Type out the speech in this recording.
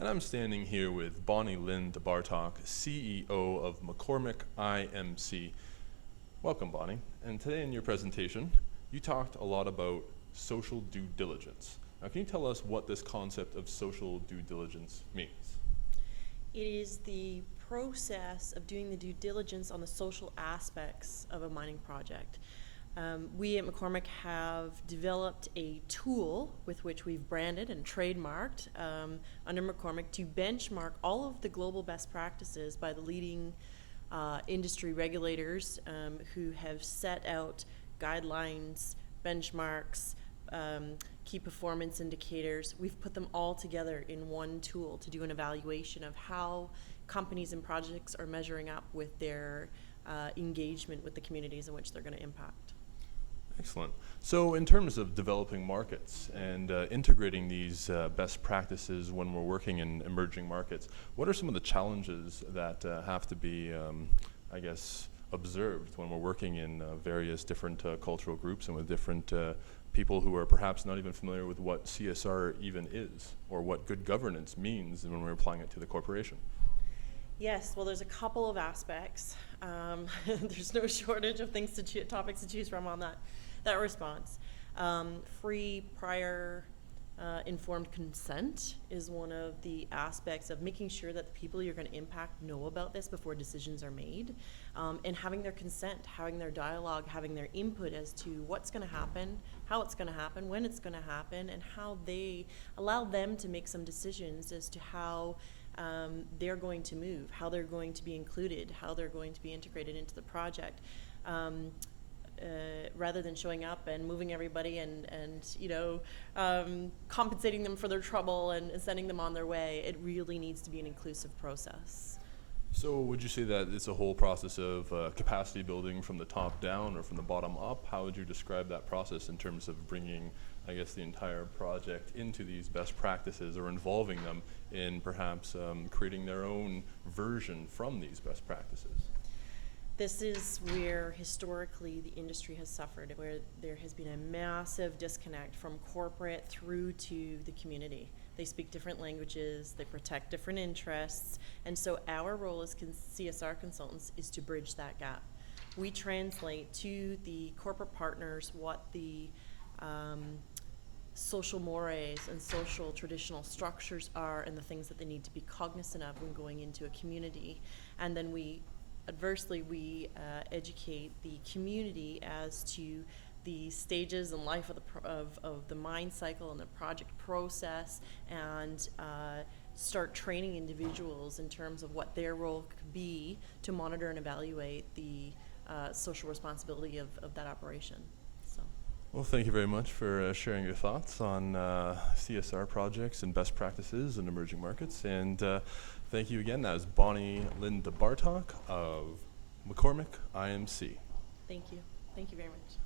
And I'm standing here with Lyn de Bartok, CEO of MacCormick IMC. Welcome, Bonnie. And today in your presentation, you talked a lot about social due diligence. Now, can you tell us what this concept of social due diligence means? It is the process of doing the due diligence on the social aspects of a mining project. We at MacCormick have developed a tool with which we've branded and trademarked under MacCormick to benchmark all of the global best practices by the leading industry regulators who have set out guidelines, benchmarks, key performance indicators. We've put them all together in one tool to do an evaluation of how companies and projects are measuring up with their engagement with the communities in which they're going to impact. Excellent. So in terms of developing markets and integrating these best practices when we're working in emerging markets, what are some of the challenges that have to be, observed when we're working in various different cultural groups and with different people who are perhaps not even familiar with what CSR even is or what good governance means when we're applying it to the corporation? Yes, well, there's a couple of aspects. There's no shortage of things topics to choose from on that response. Free, prior, informed consent is one of the aspects of making sure that the people you're going to impact know about this before decisions are made, and having their consent, having their dialogue, having their input as to what's going to happen, how it's going to happen, when it's going to happen, and how they allow them to make some decisions as to how they're going to move, how they're going to be included, how they're going to be integrated into the project. Rather than showing up and moving everybody and compensating them for their trouble and sending them on their way, it really needs to be an inclusive process. So would you say that it's a whole process of capacity building from the top down or from the bottom up? How would you describe that process in terms of bringing, the entire project into these best practices or involving them in perhaps creating their own version from these best practices? This is where historically the industry has suffered, where there has been a massive disconnect from corporate through to the community. They speak different languages, they protect different interests, and so our role as CSR consultants is to bridge that gap. We translate to the corporate partners what the social mores and social traditional structures are and the things that they need to be cognizant of when going into a community, and then we educate the community as to the stages and life of the mine cycle and the project process, and start training individuals in terms of what their role could be to monitor and evaluate the social responsibility of that operation. So. Well, thank you very much for sharing your thoughts on CSR projects and best practices in emerging markets. And thank you again. That is Lyn de Bartok of MacCormick IMC. Thank you. Thank you very much.